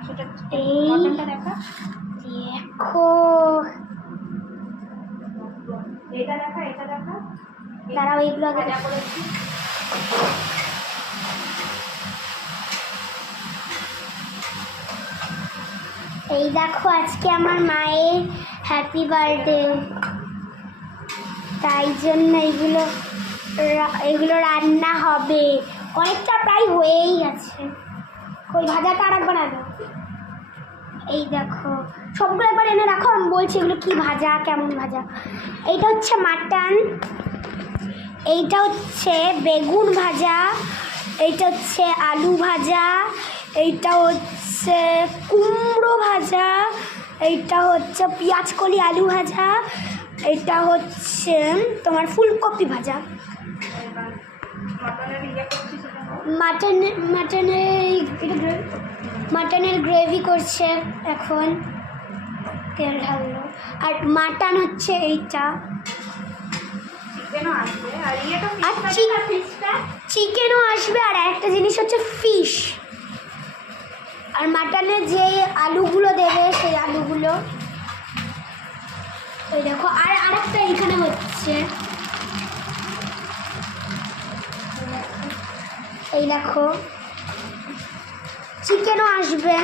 মাংসটা এই মটনটা দেখা, দেখো এটা দেখা, এটা দেখা। দাঁড়াও এগুলো আগে ভাজা করেছি। এই দেখো আজকে আমার মায়ের হ্যাপি বার্থডে, তাই জন্য এগুলো রান্না হবে। অনেকটা প্রায় হয়েই গেছে। ওই ভাজাটা আর একবার আনো। এই দেখো সবগুলো একবার এনে রাখো, আমি বলছি এগুলো কি ভাজা, কেমন ভাজা। এইটা হচ্ছে মাটন, এইটা হচ্ছে বেগুন ভাজা, এইটা হচ্ছে আলু ভাজা, এইটা হচ্ছে কুমড়ো ভাজা, এইটা হচ্ছে পেঁয়াজ কলি আলু ভাজা, এটা হচ্ছে তোমার ফুলকপি ভাজা। মাটনের গ্রেভি করছে এখন, তেল ঢাললো। আর মাটন হচ্ছে এইটা, আর চিকেনও আসবে। আর একটা জিনিস হচ্ছে ফিশ। আর মাটনে যে আলুগুলো দেবে সেই আলুগুলো ওই দেখো। আর আরেকটা এইখানে হচ্ছে, এই দেখো চিকেনও আসবে।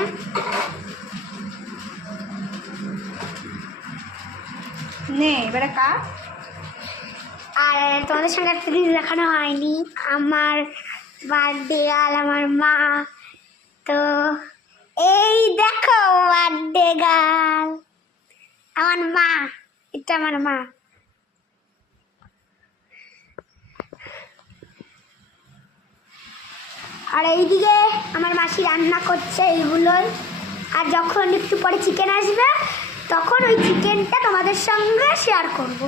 নে এবারে কাট। আর তোমাদের সঙ্গে একটা জিনিস দেখানো হয়নি, আমার বার্থডে আর আমার মা। তো এই দেখো বার্থডে গার্ল আমার মা, এটা আমার মা। আর এইদিকে আমার মাসি রান্না করছে এইগুলোই। আর যখন একটু পরে চিকেন আসবে তখন ওই চিকেনটা তোমাদের সঙ্গে শেয়ার করব।